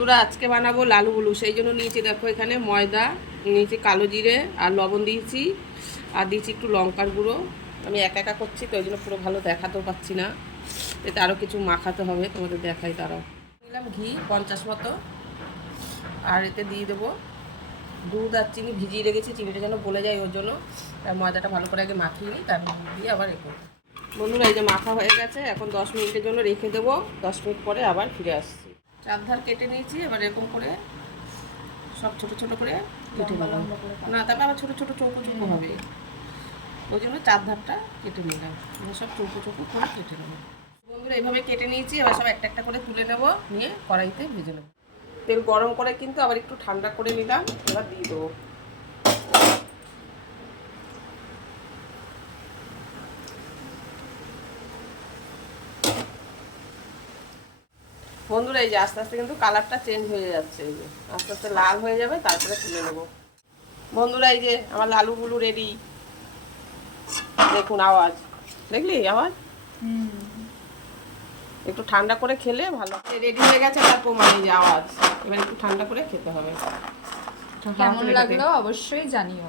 তোরা আজকে বানাবো লালু বুলু, সেই জন্য নিয়েছি দেখো এখানে ময়দা নিয়েছি, কালো জিরে আর লবণ দিয়েছি, আর দিয়েছি একটু লঙ্কার গুঁড়ো। আমি একা একা করছি তো ওই জন্য পুরো ভালো দেখাতেও পাচ্ছি না, এতে আরও কিছু মাখাতে হবে, তোমাদের দেখাই তারাও। নিলাম ঘি 50 মতো, আর এতে দিয়ে দেবো দুধ আর চিনি, ভিজিয়ে রেখেছি, চিনিটা যেন গলে যায় ওর জন্য। আর ময়দাটা ভালো করে আগে মাখিয়ে নিই, তারপর দিয়ে আবার রেখে। বন্ধুরা এই যে মাখা হয়ে গেছে, এখন 10 মিনিটের জন্য রেখে দেবো। 10 মিনিট পরে আবার ফিরে আসছি। চারধার কেটে নিয়েছি, এবার এরকম করে সব ছোট ছোট করে কেটে নেব। না তারপর আবার ছোটো ছোটো চৌকো চৌকো হবে, ওই জন্য চারধারটা কেটে নিলাম। এবার সব চৌকো চৌকো করে কেটে নেবো। বন্ধুরা এইভাবে কেটে নিয়েছি, এবার সব একটা একটা করে তুলে নেবো, নিয়ে কড়াইতে ভেজে নেবো। তেল গরম করে কিন্তু আবার একটু ঠান্ডা করে নিলাম, এবার দিয়ে দেবো। বন্ধুরা এই যে আস্তে আস্তে কিন্তু কালারটা চেঞ্জ হয়ে যাচ্ছে, এই যে আস্তে আস্তে লাল হয়ে যাবে, তারপরে তুলে নেবো। বন্ধুরা এই যে আমার লালু বুলু রেডি, দেখুন আওয়াজ, দেখলি আওয়াজ? একটু ঠান্ডা করে খেলে ভালো। রেডি হয়ে গেছে তার প্রমাণ, এই যে আওয়াজ। এবার একটু ঠান্ডা করে খেতে হবে। কেমন লাগলো অবশ্যই জানিও।